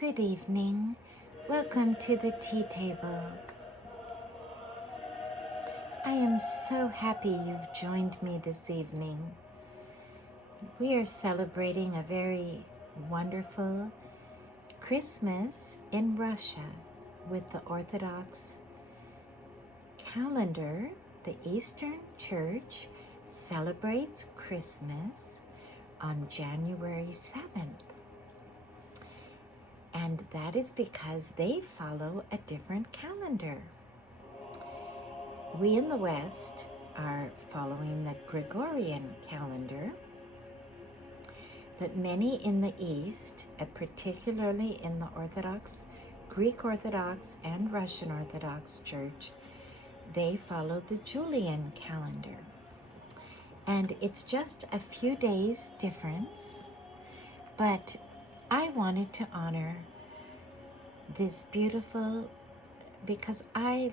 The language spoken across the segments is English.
Good evening. Welcome to the tea table. I am so happy you've joined me this evening. We are celebrating a very wonderful Christmas in Russia with the Orthodox calendar. The Eastern Church celebrates Christmas on January 7th. And that is because they follow a different calendar. We in the West are following the Gregorian calendar, but many in the East, particularly in the Orthodox, Greek Orthodox and Russian Orthodox Church, they follow the Julian calendar. And it's just a few days difference, but I wanted to honor this beautiful, because I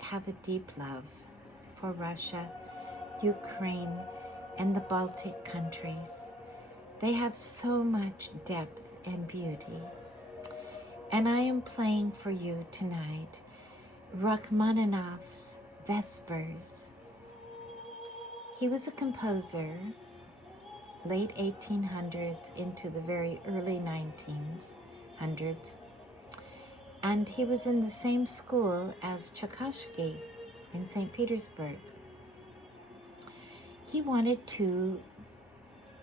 have a deep love for Russia, Ukraine, and the Baltic countries. They have so much depth and beauty. And I am playing for you tonight Rachmaninoff's Vespers. He was a composer, late 1800s into the very early 1900s. And he was in the same school as Tchaikovsky in St. Petersburg. He wanted to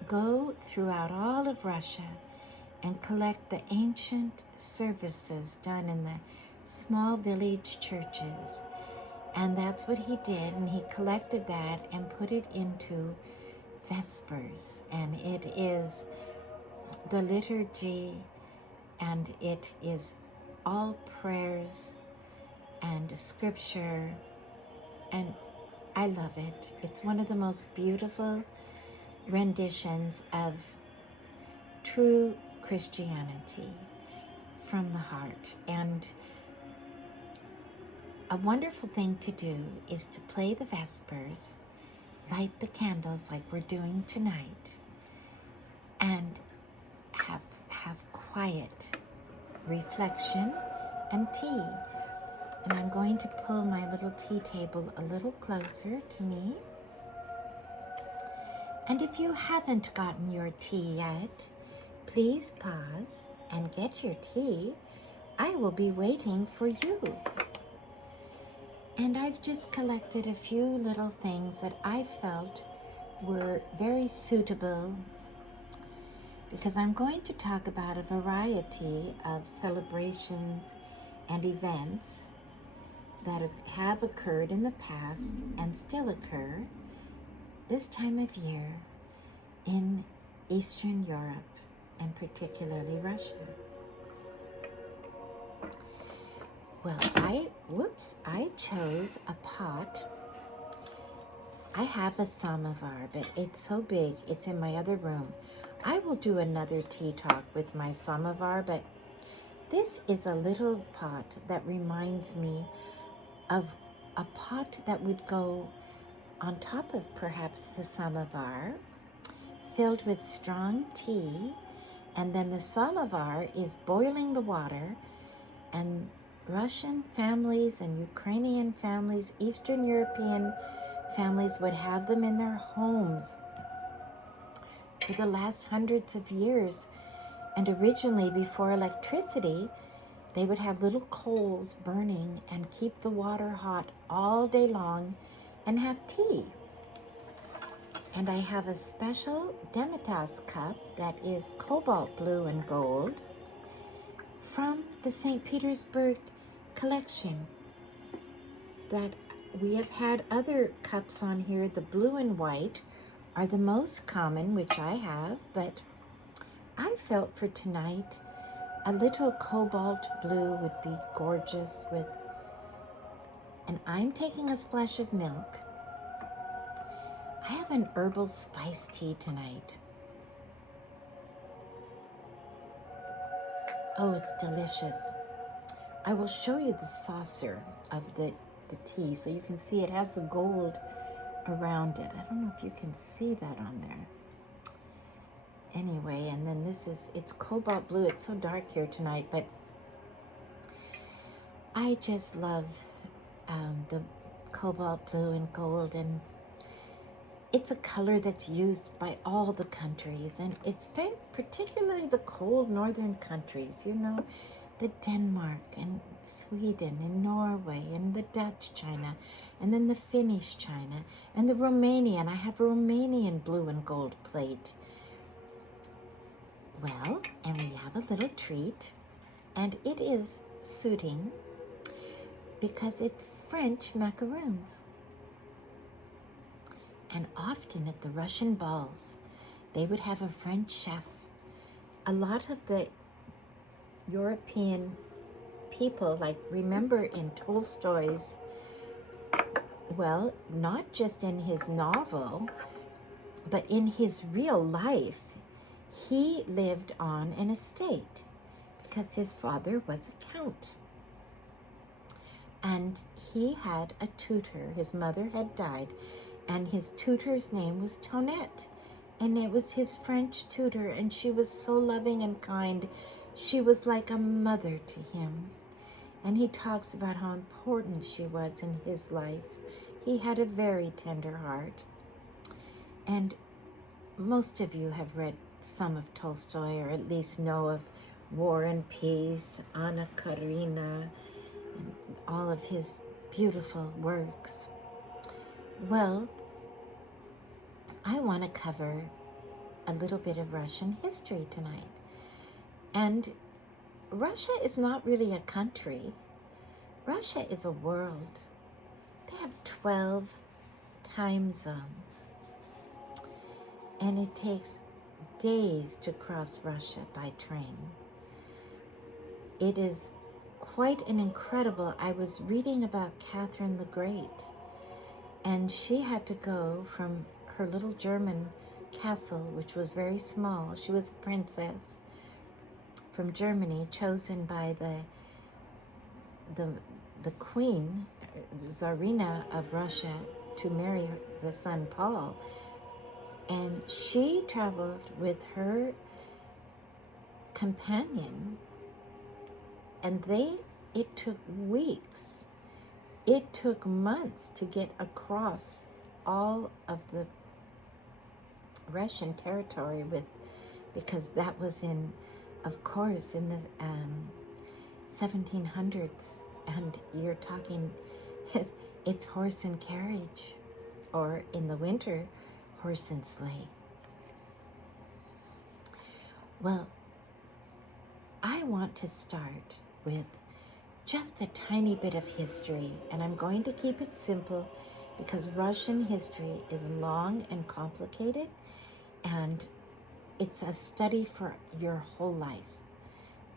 go throughout all of Russia and collect the ancient services done in the small village churches. And that's what he did, and he collected that and put it into Vespers. And it is the liturgy, and it is all prayers and scripture, and I love it. It's one of the most beautiful renditions of true Christianity from the heart. And a wonderful thing to do is to play the Vespers, light the candles like we're doing tonight, and have quiet reflection and tea. And I'm going to pull my little tea table a little closer to me. And if you haven't gotten your tea yet, please pause and get your tea. I will be waiting for you. And I've just collected a few little things that I felt were very suitable, because I'm going to talk about a variety of celebrations and events that have occurred in the past and still occur this time of year in Eastern Europe, and particularly Russia. Well, I chose a pot. I have a samovar, but it's so big, it's in my other room. I will do another tea talk with my samovar, but this is a little pot that reminds me of a pot that would go on top of perhaps the samovar, filled with strong tea, and then the samovar is boiling the water, and Russian families and Ukrainian families, Eastern European families would have them in their homes for the last hundreds of years. And originally, before electricity, they would have little coals burning and keep the water hot all day long and have tea. And I have a special Demitas cup that is cobalt blue and gold from the St. Petersburg collection. That we have had other cups on here. The blue and white are the most common, which I have, but I felt for tonight a little cobalt blue would be gorgeous with, and I'm taking a splash of milk. I have an herbal spice tea tonight. Oh, it's delicious. I will show you the saucer of the tea so you can see it has the gold around it. I don't know if you can see that on there. Anyway, and then it's cobalt blue. It's so dark here tonight, but I just love the cobalt blue and gold, and it's a color that's used by all the countries, and it's very particularly the cold northern countries, the Denmark and Sweden and Norway and the Dutch China, and then the Finnish China and the Romanian. I have Romanian blue and gold plate. Well, and we have a little treat, and it is suiting because it's French macaroons. And often at the Russian balls, they would have a French chef. A lot of the European people, like, remember in Tolstoy's, well, not just in his novel, but in his real life, he lived on an estate because his father was a count. And he had a tutor. His mother had died, and his tutor's name was Toinette. And it was his French tutor, and she was so loving and kind. She was like a mother to him. And he talks about how important she was in his life. He had a very tender heart. And most of you have read some of Tolstoy, or at least know of War and Peace, Anna Karenina, and all of his beautiful works. Well, I want to cover a little bit of Russian history tonight. And Russia is not really a country. Russia is a world. They have 12 time zones. And it takes days to cross Russia by train. It is quite an incredible. I was reading about Catherine the Great, and she had to go from her little German castle, which was very small. She was a princess from Germany, chosen by the queen, Tsarina of Russia, to marry the son Paul. And she traveled with her companion, and it took weeks. It took months to get across all of the Russian territory because that was of course, in the 1700s, and you're talking, it's horse and carriage, or in the winter, horse and sleigh. Well, I want to start with just a tiny bit of history, and I'm going to keep it simple because Russian history is long and complicated, and it's a study for your whole life,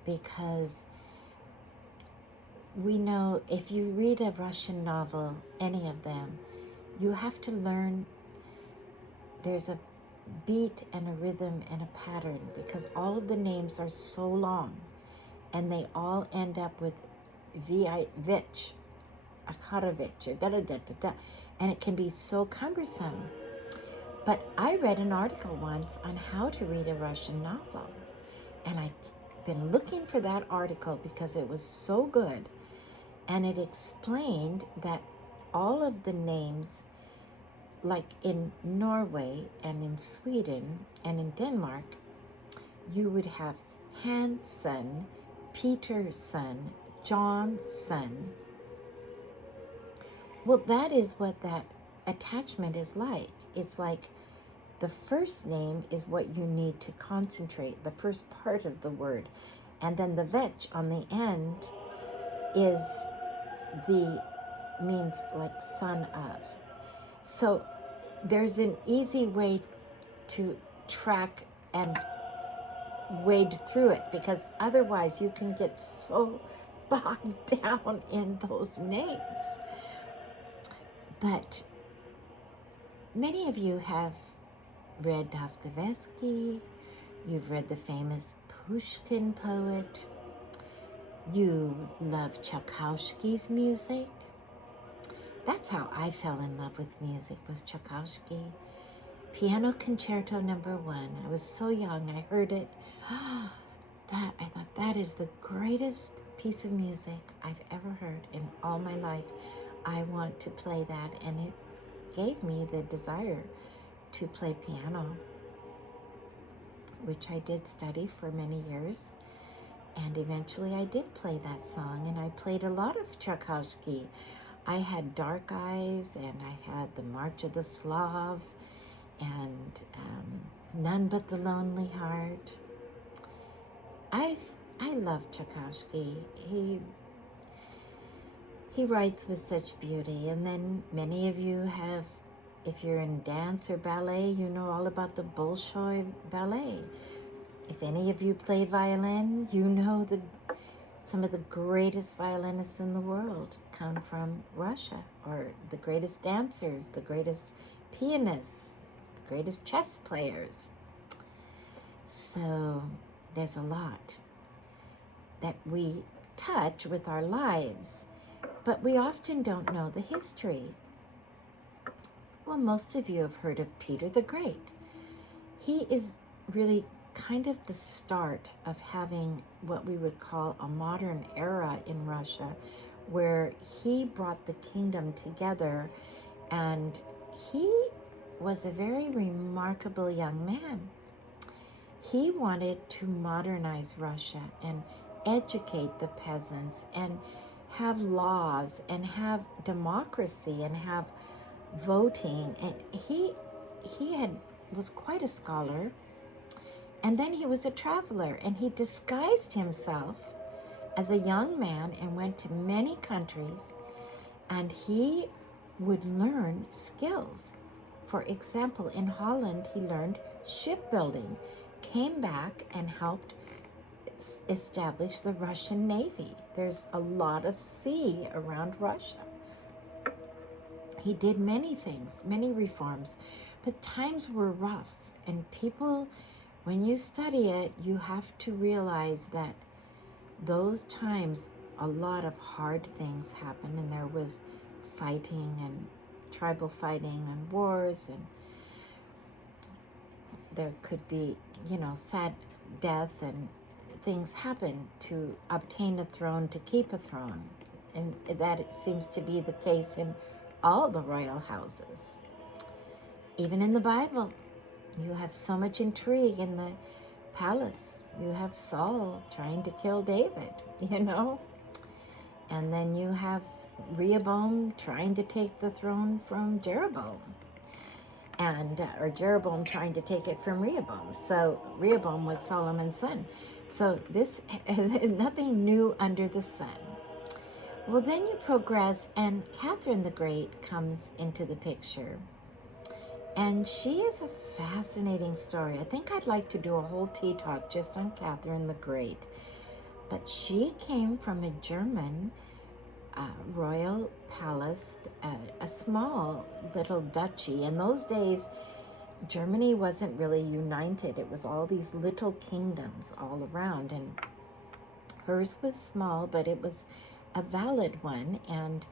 because we know if you read a Russian novel, any of them, you have to learn there's a beat and a rhythm and a pattern, because all of the names are so long and they all end up with Vich, Akharovich, da-da-da-da-da, and it can be so cumbersome. But I read an article once on how to read a Russian novel, and I've been looking for that article because it was so good, and it explained that all of the names, like in Norway and in Sweden and in Denmark, you would have Hansen, Peterson, Johnson. Well, that is what that attachment is like. It's like the first name is what you need to concentrate, the first part of the word. And then the vetch on the end means like son of. So there's an easy way to track and wade through it, because otherwise you can get so bogged down in those names. But many of you have read Dostoevsky, you've read the famous Pushkin poet, you love Tchaikovsky's music. That's how I fell in love with music, was Tchaikovsky. Piano Concerto Number 1. I was so young, I heard it. I thought that is the greatest piece of music I've ever heard in all my life. I want to play that, and it gave me the desire to play piano, which I did study for many years. And eventually I did play that song, and I played a lot of Tchaikovsky. I had Dark Eyes, and I had the March of the Slav, and None But the Lonely Heart. I love Tchaikovsky. He writes with such beauty. And then many of you have, if you're in dance or ballet, you know all about the Bolshoi Ballet. If any of you play violin, you know some of the greatest violinists in the world come from Russia, or the greatest dancers, the greatest pianists, the greatest chess players. So there's a lot that we touch with our lives, but we often don't know the history. Well, most of you have heard of Peter the Great. He is really kind of the start of having what we would call a modern era in Russia, where he brought the kingdom together, and he was a very remarkable young man. He wanted to modernize Russia and educate the peasants and have laws and have democracy and have voting. And he was quite a scholar. And then he was a traveler, and he disguised himself as a young man and went to many countries, and he would learn skills. For example, in Holland, he learned shipbuilding, came back and helped establish the Russian Navy. There's a lot of sea around Russia. He did many things, many reforms, but times were rough, and people, when you study it, you have to realize that those times a lot of hard things happened, and there was fighting and tribal fighting and wars, and there could be, sad death, and things happen to obtain a throne, to keep a throne. And that it seems to be the case in all the royal houses. Even in the Bible, you have so much intrigue in the palace. You have Saul trying to kill David, And then you have Rehoboam trying to take the throne from Jeroboam. Or Jeroboam trying to take it from Rehoboam. So Rehoboam was Solomon's son. So this is nothing new under the sun. Well, then you progress, and Catherine the Great comes into the picture. And she is a fascinating story. I think I'd like to do a whole tea talk just on Catherine the Great. But she came from a German royal palace, a small little duchy. In those days, Germany wasn't really united. It was all these little kingdoms all around. And hers was small, but it was a valid one. And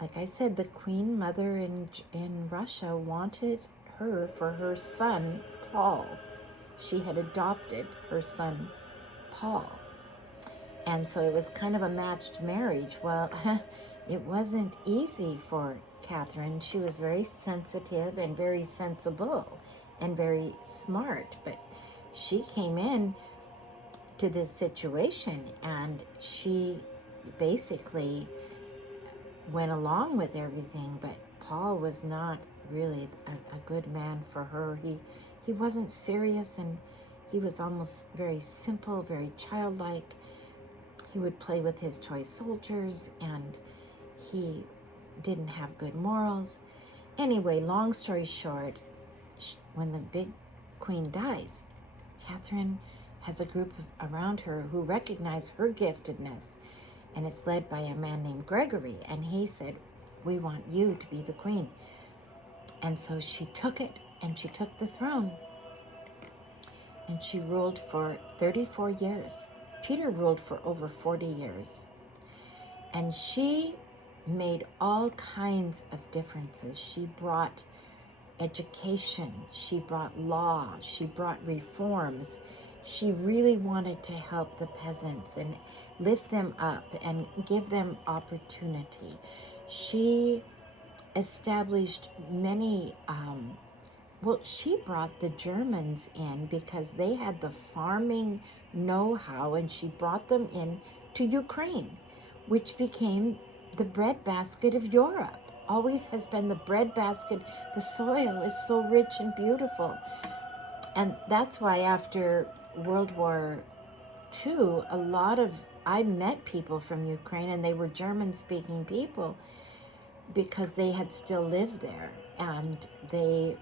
like I said, the Queen Mother in Russia wanted her for her son, Paul. She had adopted her son, Paul. And so it was kind of a matched marriage. Well, it wasn't easy for Catherine. She was very sensitive and very sensible and very smart. But she came in to this situation, and she basically went along with everything, but Paul was not really a good man for her. He wasn't serious, and he was almost very simple, very childlike. He would play with his toy soldiers, and he didn't have good morals. Anyway, long story short, when the big queen dies, Catherine has a group around her who recognize her giftedness, and it's led by a man named Gregory, and he said, "We want you to be the queen." And so she took it, and she took the throne, and she ruled for 34 years. Peter ruled for over 40 years, and she made all kinds of differences. She brought education, she brought law, she brought reforms. She really wanted to help the peasants and lift them up and give them opportunity. She established many, well, she brought the Germans in because they had the farming know-how, and she brought them in to Ukraine, which became the breadbasket of Europe. Always has been the breadbasket. The soil is so rich and beautiful. And that's why after World War II, I met people from Ukraine, and they were German-speaking people because they had still lived there. And there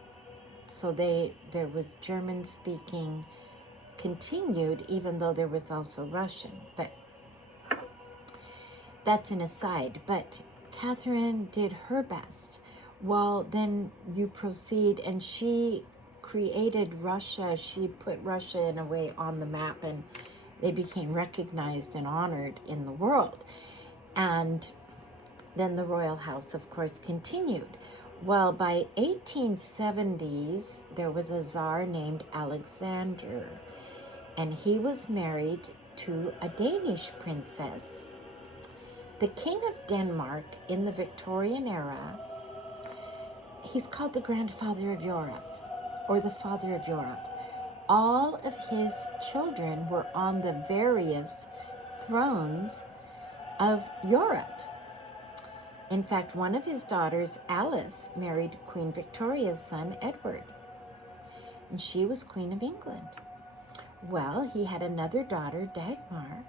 was German speaking continued, even though there was also Russian. But that's an aside. But Catherine did her best. Well, then you proceed, and she created Russia. She put Russia in a way on the map, and they became recognized and honored in the world. And then the royal house, of course, continued. Well, by 1870s, there was a Tsar named Alexander, and he was married to a Danish princess. The King of Denmark in the Victorian era, he's called the grandfather of Europe, or the father of Europe. All of his children were on the various thrones of Europe. In fact, one of his daughters, Alice, married Queen Victoria's son, Edward, and she was Queen of England. Well, he had another daughter, Dagmar,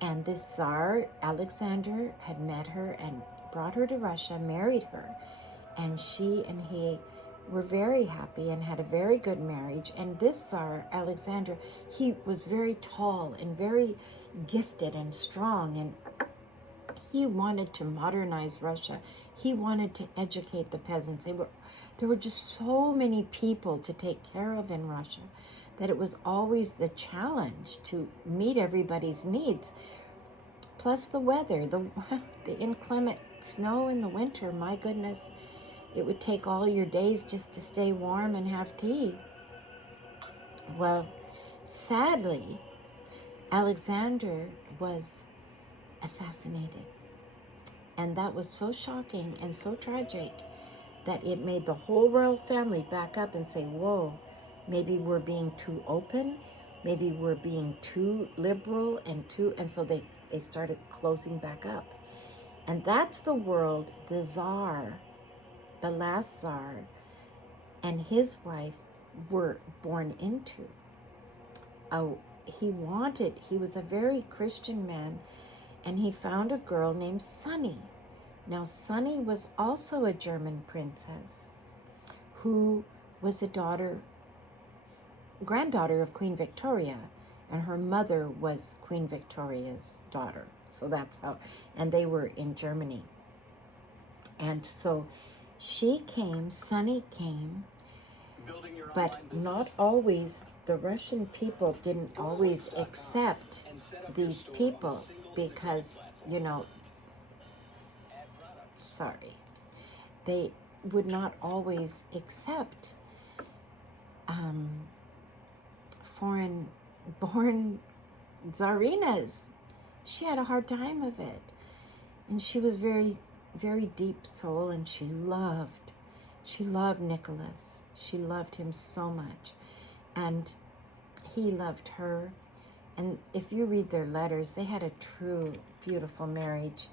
and this Tsar Alexander had met her and brought her to Russia, married her, and she and he were very happy and had a very good marriage. And this Tsar Alexander, he was very tall and very gifted and strong, and he wanted to modernize Russia. He wanted to educate the peasants. There were just so many people to take care of in Russia that it was always the challenge to meet everybody's needs. Plus the weather, the inclement snow in the winter, my goodness, it would take all your days just to stay warm and have tea. Well, sadly, Alexander was assassinated. And that was so shocking and so tragic that it made the whole royal family back up and say, whoa, maybe we're being too open, maybe we're being too liberal, and so they started closing back up. And that's the world the Tsar, the last Tsar, and his wife were born into. He was a very Christian man, and he found a girl named Sunny. Now, Sunny was also a German princess who was granddaughter of Queen Victoria, and her mother was Queen Victoria's daughter. So that's how, and they were in Germany. And so Sunny came, but not always, the Russian people didn't always accept these people because, they would not always accept foreign-born Tsarinas. She had a hard time of it. And she was very, very deep soul, and she loved Nicholas. She loved him so much. And he loved her. And if you read their letters, they had a true, beautiful marriage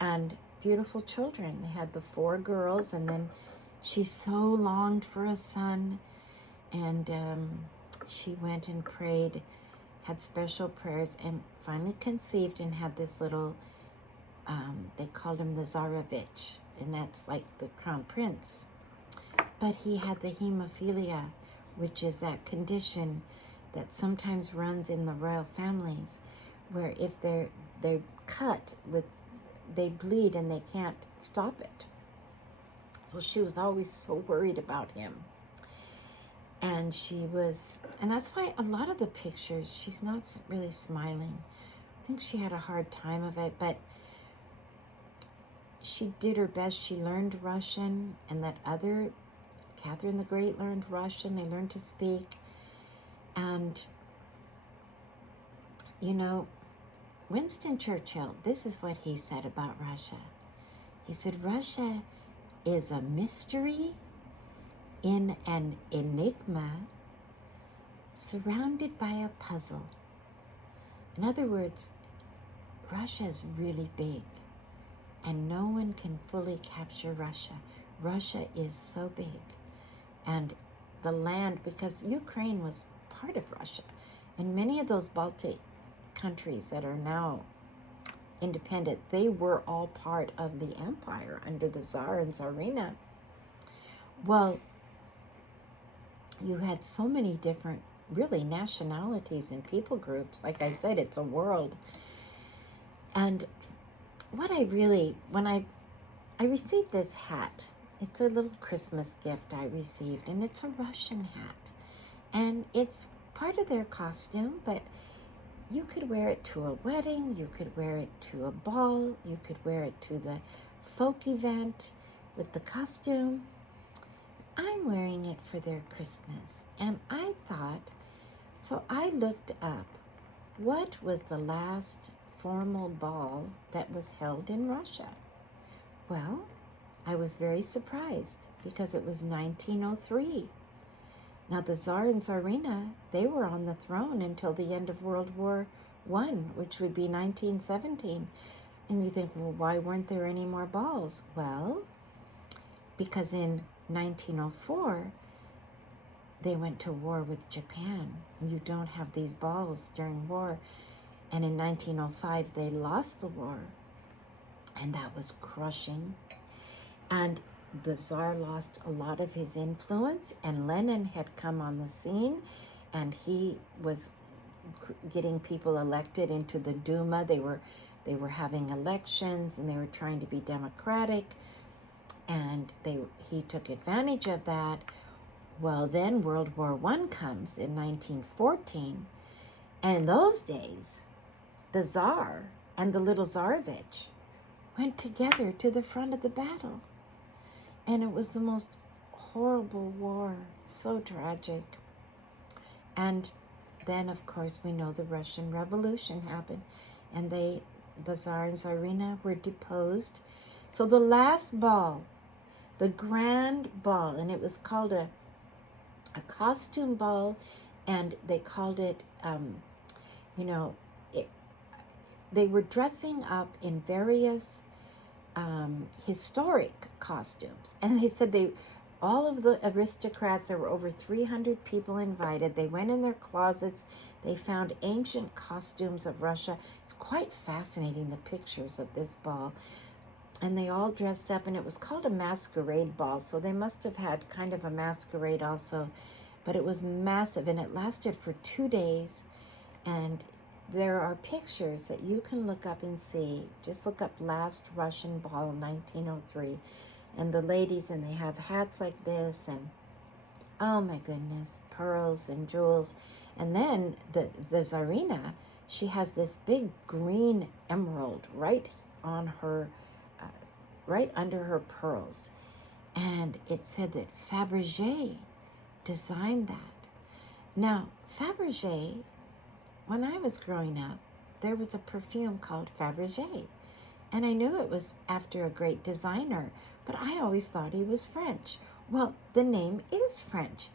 and beautiful children. They had the 4 girls, and then she so longed for a son. And she went and prayed, had special prayers, and finally conceived and had this little, they called him the Tsarevich, and that's like the crown prince. But he had the hemophilia, which is that condition that sometimes runs in the royal families, where if they're cut with, they bleed and they can't stop it. So she was always so worried about him. And and that's why a lot of the pictures, she's not really smiling. I think she had a hard time of it, but she did her best. She learned Russian, and that other Catherine the Great learned Russian. They learned to speak. And, you know, Winston Churchill, this is what he said about Russia. He said, Russia is a mystery in an enigma surrounded by a puzzle. In other words, Russia is really big, and no one can fully capture Russia. Russia is so big. And the land, because Ukraine was part of Russia, and many of those Baltic countries that are now independent, they were all part of the empire under the Tsar and Tsarina. Well, you had so many different, really, nationalities and people groups. Like I said, it's a world. And what I really, when I received this hat, it's a little Christmas gift I received, and it's a Russian hat. And it's part of their costume, but you could wear it to a wedding, you could wear it to a ball, you could wear it to the folk event with the costume. I'm wearing it for their Christmas. And I thought, so I looked up what was the last formal ball that was held in Russia. Well, I was very surprised because it was 1903. Now, the Tsar and Tsarina, they were on the throne until the end of World War I, which would be 1917. And you think, well, why weren't there any more balls? Well, because in 1904, they went to war with Japan. You don't have these balls during war. And in 1905, they lost the war. And that was crushing. And the Tsar lost a lot of his influence, and Lenin had come on the scene, and he was getting people elected into the Duma. They were having elections, and they were trying to be democratic, and he took advantage of that. Well, then World War I comes in 1914, and in those days, the Tsar and the little Tsarevich went together to the front of the battle. And it was the most horrible war, so tragic. And then, of course, we know the Russian Revolution happened, and the Tsar and Tsarina were deposed. So the last ball, the grand ball, and it was called a costume ball, and they called it, they were dressing up in various historic costumes. And they said all of the aristocrats, there were over 300 people invited. They went in their closets. They found ancient costumes of Russia. It's quite fascinating, the pictures of this ball. And they all dressed up, and it was called a masquerade ball. So they must have had kind of a masquerade also. But it was massive, and it lasted for 2 days. And there are pictures that you can look up and see. Just look up Last Russian Ball 1903. And the ladies, and they have hats like this, and oh my goodness, pearls and jewels. And then the Tsarina, she has this big green emerald right on her, right under her pearls. And it said that Fabergé designed that. Now, Fabergé, when I was growing up, there was a perfume called Fabergé, and I knew it was after a great designer, but I always thought he was French. Well, the name is French,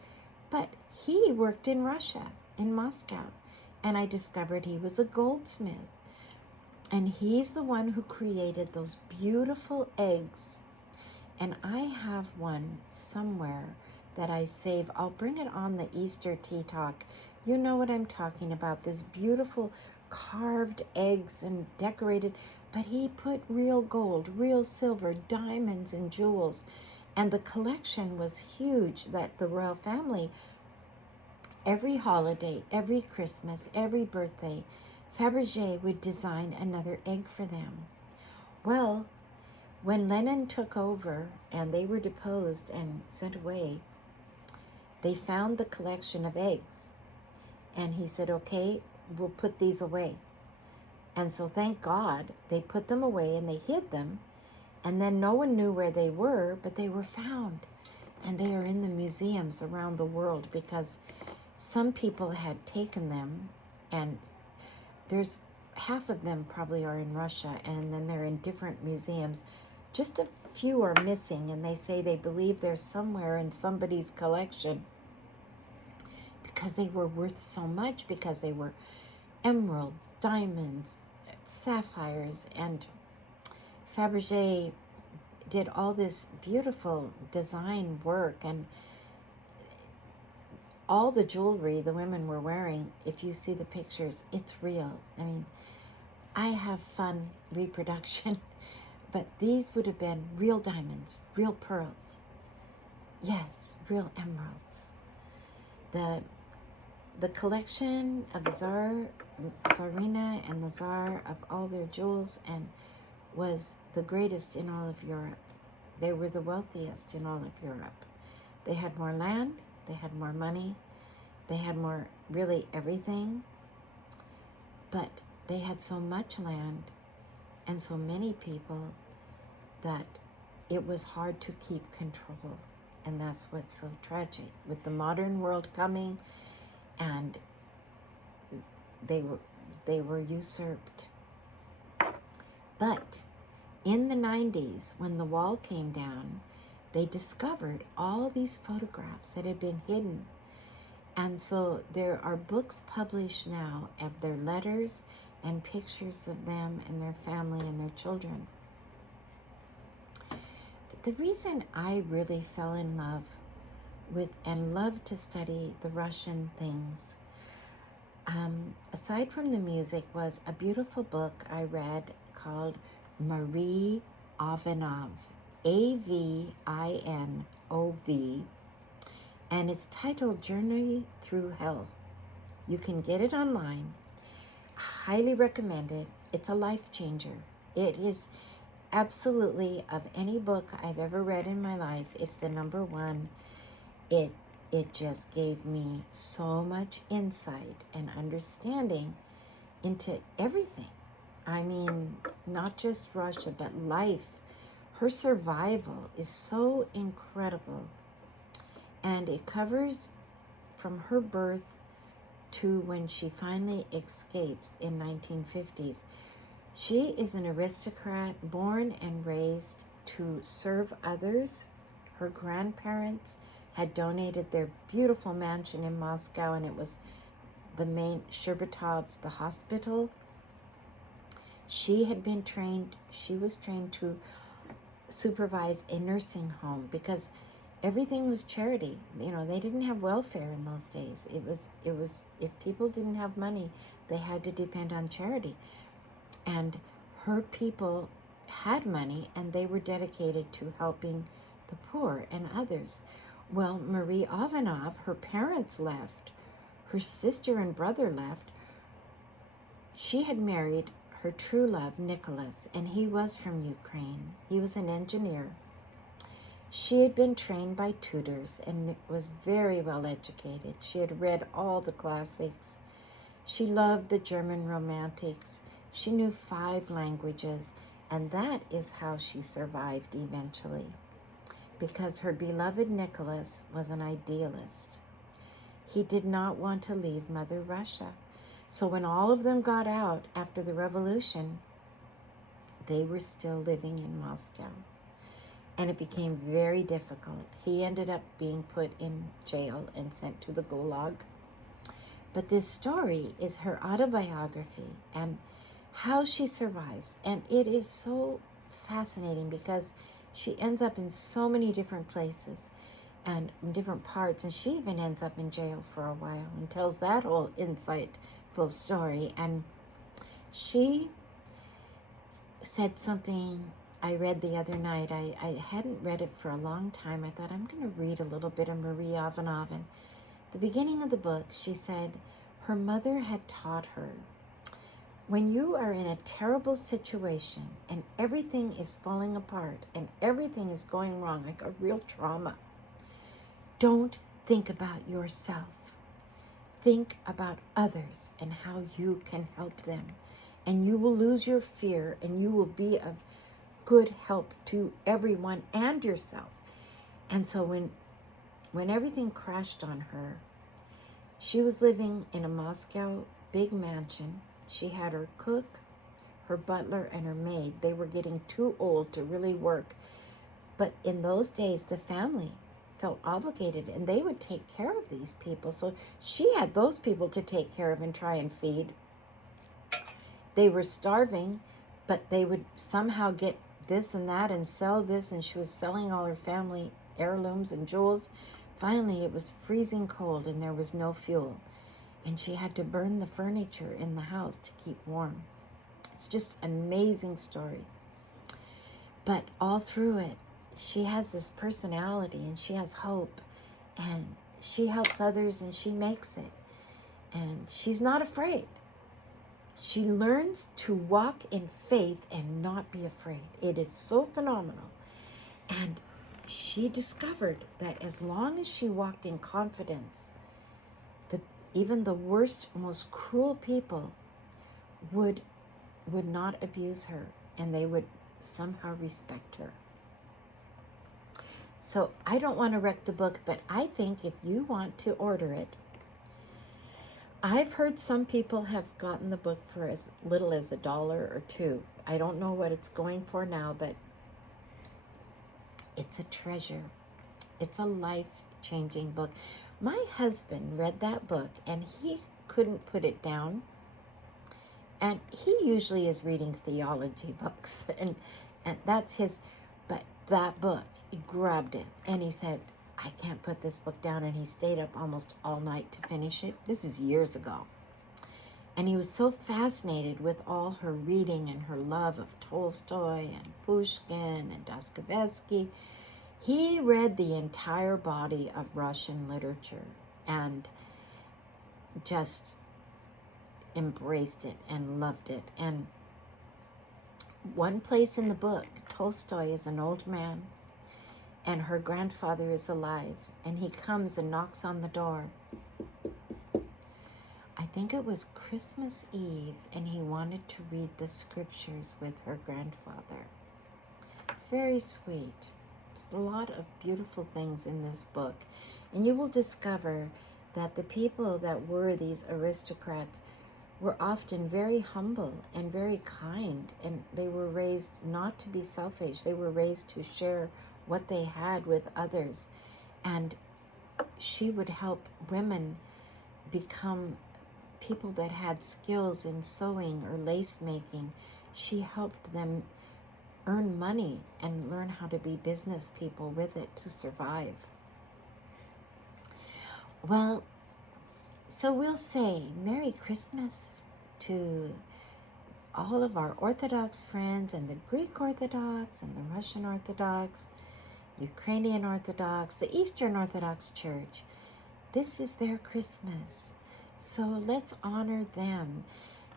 but he worked in Russia, in Moscow, and I discovered he was a goldsmith, and he's the one who created those beautiful eggs, and I have one somewhere that I save. I'll bring it on the Easter Tea Talk. You know what I'm talking about, this beautiful carved eggs and decorated, but he put real gold, real silver, diamonds and jewels. And the collection was huge that the royal family, every holiday, every Christmas, every birthday, Fabergé would design another egg for them. Well, when Lenin took over and they were deposed and sent away, they found the collection of eggs. And he said, okay, we'll put these away. And so thank God they put them away and they hid them. And then no one knew where they were, but they were found. and they are in the museums around the world because some people had taken them, and there's half of them probably are in Russia, and then they're in different museums. Just a few are missing, and they say they believe they're somewhere in somebody's collection because they were worth so much, because they were emeralds, diamonds, sapphires, and Fabergé did all this beautiful design work, and all the jewelry the women were wearing, if you see the pictures, it's real. I mean, I have fun reproduction, but these would have been real diamonds, real pearls. Yes, real emeralds. The collection of the Tsarina and the Tsar of all their jewels and was the greatest in all of Europe. They were the wealthiest in all of Europe. They had more land, they had more money, they had more, really everything, but they had so much land and so many people that it was hard to keep control. And that's what's so tragic. With the modern world coming, and they were usurped. But in the 90s, when the wall came down, they discovered all these photographs that had been hidden. And so there are books published now of their letters and pictures of them and their family and their children. The reason I really fell in love with and loved to study the Russian things, aside from the music, was a beautiful book I read called Marie Ivanov, Avinov, and it's titled Journey Through Hell. You can get it online. Highly recommend it. It's a life changer. It is absolutely, of any book I've ever read in my life, it's the number one. It just gave me so much insight and understanding into everything. I mean, not just Russia, but life. Her survival is so incredible. And it covers from her birth to when she finally escapes in 1950s. She is an aristocrat, born and raised to serve others. Her grandparents had donated their beautiful mansion in Moscow, and it was the main Sherbatov's, the hospital. She was trained to supervise a nursing home because everything was charity. You know, they didn't have welfare in those days. It was if people didn't have money, they had to depend on charity. And her people had money, and they were dedicated to helping the poor and others. Well, Marie Ivanov, her parents left, her sister and brother left. She had married her true love, Nicholas, and he was from Ukraine. He was an engineer. She had been trained by tutors and was very well educated. She had read all the classics. She loved the German romantics. She knew 5 languages, and that is how she survived eventually, because her beloved Nicholas was an idealist. He did not want to leave Mother Russia. So when all of them got out after the revolution, they were still living in Moscow. And it became very difficult. He ended up being put in jail and sent to the Gulag. But this story is her autobiography and how she survives. And it is so fascinating because she ends up in so many different places and in different parts. And she even ends up in jail for a while and tells that whole insightful story. And she said something I read the other night. I hadn't read it for a long time. I thought, I'm going to read a little bit of Marie Ivanov. And the beginning of the book, she said her mother had taught her, when you are in a terrible situation and everything is falling apart and everything is going wrong, like a real trauma, don't think about yourself. Think about others and how you can help them. And you will lose your fear, and you will be of good help to everyone and yourself. And so when when everything crashed on her, she was living in a Moscow big mansion. She had her cook, her butler, and her maid. They were getting too old to really work. But in those days, the family felt obligated and they would take care of these people. So she had those people to take care of and try and feed. They were starving, but they would somehow get this and that and sell this. And she was selling all her family heirlooms and jewels. Finally, it was freezing cold and there was no fuel. And she had to burn the furniture in the house to keep warm. It's just an amazing story. But all through it, she has this personality and she has hope and she helps others and she makes it. And she's not afraid. She learns to walk in faith and not be afraid. It is so phenomenal. And she discovered that as long as she walked in confidence, even the worst, most cruel people would not abuse her and they would somehow respect her. So I don't want to wreck the book, but I think if you want to order it, I've heard some people have gotten the book for as little as $1 or $2. I don't know what it's going for now, but it's a treasure. It's a life-changing book. My husband read that book and he couldn't put it down. And he usually is reading theology books and that's his, but that book, he grabbed it and he said, I can't put this book down. And he stayed up almost all night to finish it. This is years ago. And he was so fascinated with all her reading and her love of Tolstoy and Pushkin and Dostoevsky. He read the entire body of Russian literature and just embraced it and loved it. And one place in the book, Tolstoy is an old man and her grandfather is alive, and he comes and knocks on the door. I think it was Christmas Eve, and he wanted to read the scriptures with her grandfather. It's very sweet. There's a lot of beautiful things in this book, and you will discover that the people that were these aristocrats were often very humble and very kind, and they were raised not to be selfish. They were raised to share what they had with others. And she would help women become people that had skills in sewing or lace making. She helped them earn money and learn how to be business people with it to survive. Well, so we'll say Merry Christmas to all of our Orthodox friends and the Greek Orthodox and the Russian Orthodox, Ukrainian Orthodox, the Eastern Orthodox Church. This is their Christmas. So let's honor them.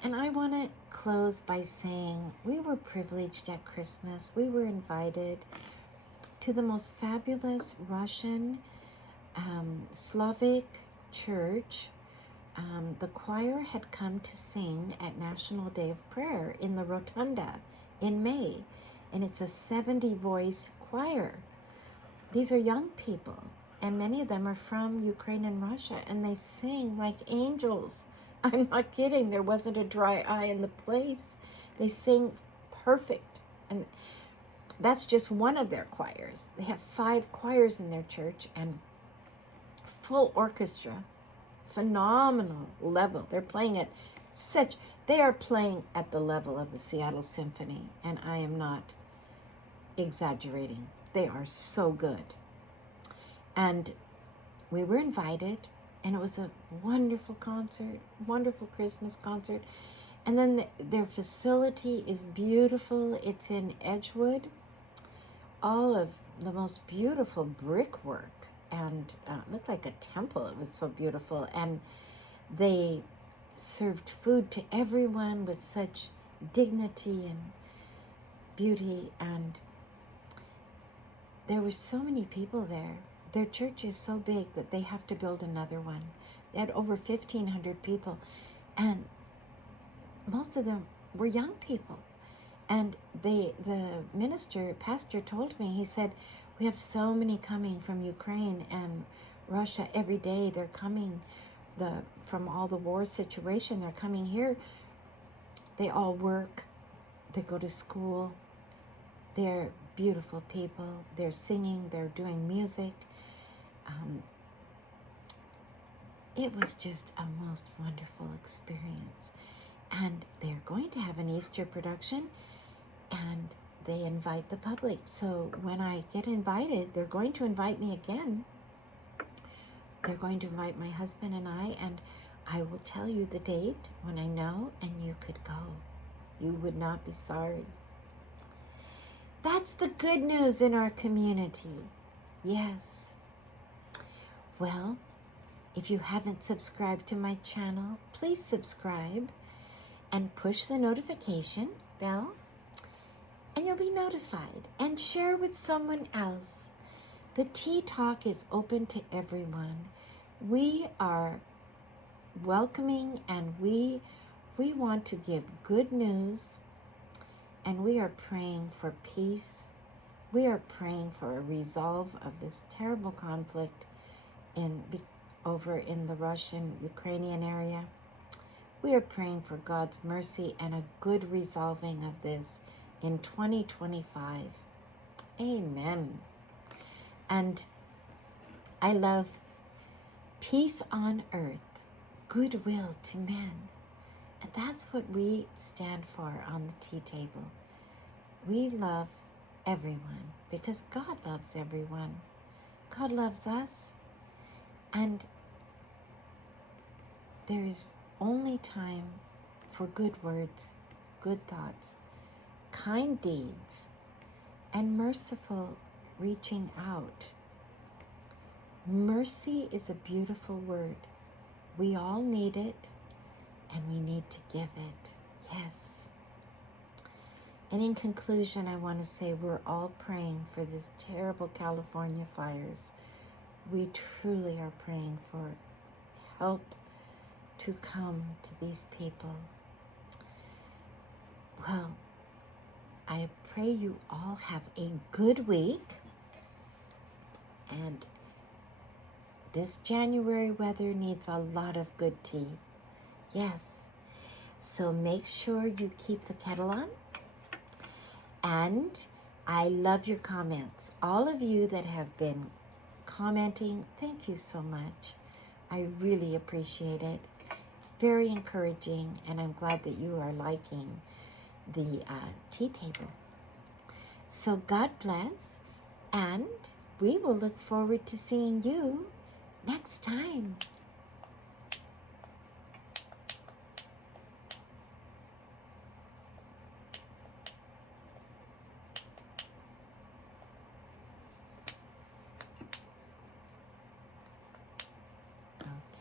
And I want to close by saying we were privileged at Christmas. We were invited to the most fabulous Russian Slavic church. The choir had come to sing at National Day of Prayer in the Rotunda in May. And it's a 70-voice choir. These are young people, and many of them are from Ukraine and Russia, and they sing like angels. I'm not kidding. There wasn't a dry eye in the place. They sing perfect. And that's just one of their choirs. They have 5 choirs in their church and full orchestra. Phenomenal level. They're playing at they are playing at the level of the Seattle Symphony, and I am not exaggerating. They are so good. And we were invited, and it was a wonderful concert, wonderful Christmas concert. And then their facility is beautiful. It's in Edgewood. All of the most beautiful brickwork, and it looked like a temple. It was so beautiful. And they served food to everyone with such dignity and beauty. And there were so many people there. Their church is so big that they have to build another one. They had over 1,500 people, and most of them were young people. And the pastor told me, he said, We have so many coming from Ukraine and Russia every day. They're coming from all the war situation. They're coming here. They all work. They go to school. They're beautiful people. They're singing. They're doing music. It was just a most wonderful experience. And they're going to have an Easter production, and they invite the public. So when I get invited, they're going to invite me again. They're going to invite my husband and I will tell you the date when I know, and you could go. You would not be sorry. That's the good news in our community. Yes. Well, if you haven't subscribed to my channel, please subscribe and push the notification bell, and you'll be notified. And share with someone else. The Tea Talk is open to everyone. We are welcoming, and we want to give good news, and we are praying for peace. We are praying for a resolve of this terrible conflict over in the Russian-Ukrainian area. We are praying for God's mercy and a good resolving of this in 2025. Amen. And I love peace on earth, goodwill to men. And that's what we stand for on the tea table. We love everyone because God loves everyone. God loves us. And there is only time for good words, good thoughts, kind deeds, and merciful reaching out. Mercy is a beautiful word. We all need it, and we need to give it. Yes. And in conclusion, I want to say we're all praying for this terrible California fires. We truly are praying for help to come to these people. Well, I pray you all have a good week. And this January weather needs a lot of good tea. Yes. So make sure you keep the kettle on. And I love your comments. All of you that have been commenting, thank you so much. I really appreciate it. It's very encouraging, and I'm glad that you are liking the tea table. So God bless, and we will look forward to seeing you next time.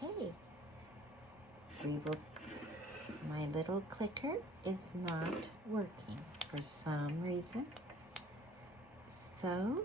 Okay. My little clicker is not working for some reason. So